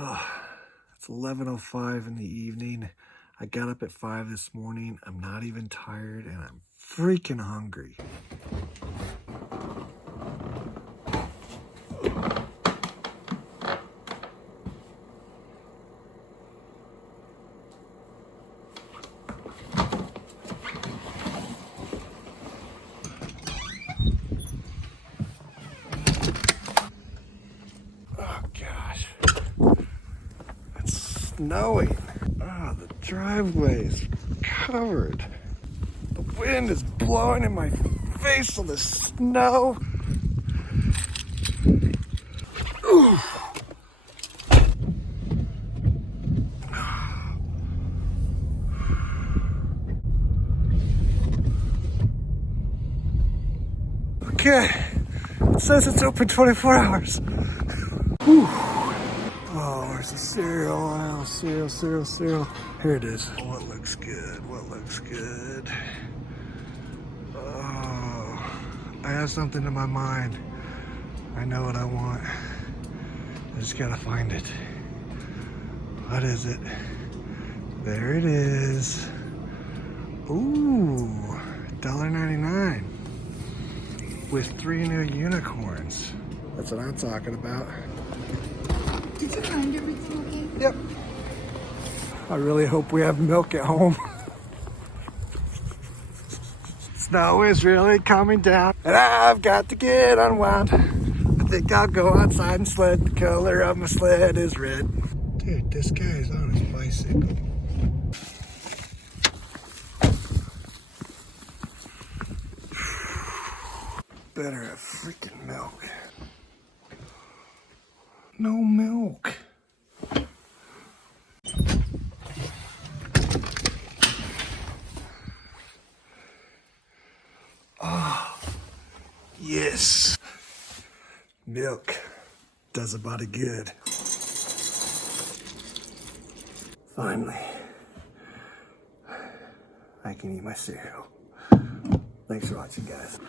It's 11:05 in the evening. I got up at 5 this morning. I'm not even tired and I'm freaking hungry. Oh gosh, it's snowing. Oh, the driveway's covered. The wind is blowing in my face on the snow. Ooh. Okay, it says it's open 24 hours. Whew. Oh, where's the cereal aisle? Cereal. Here it is. What looks good? What looks good? Oh, I have something in my mind. I know what I want. I just gotta find it. What is it? There it is. Ooh, $1.99 with 3 new unicorns. That's what I'm talking about. Did you find everything okay? Yep. I really hope we have milk at home. Snow is really coming down and I've got to get unwound. I think I'll go outside and sled. The color of my sled is red. Dude, this guy's on his bicycle. Better have freaking milk. No milk. Oh, yes. Milk does a body good. Finally, I can eat my cereal. Thanks for watching, guys.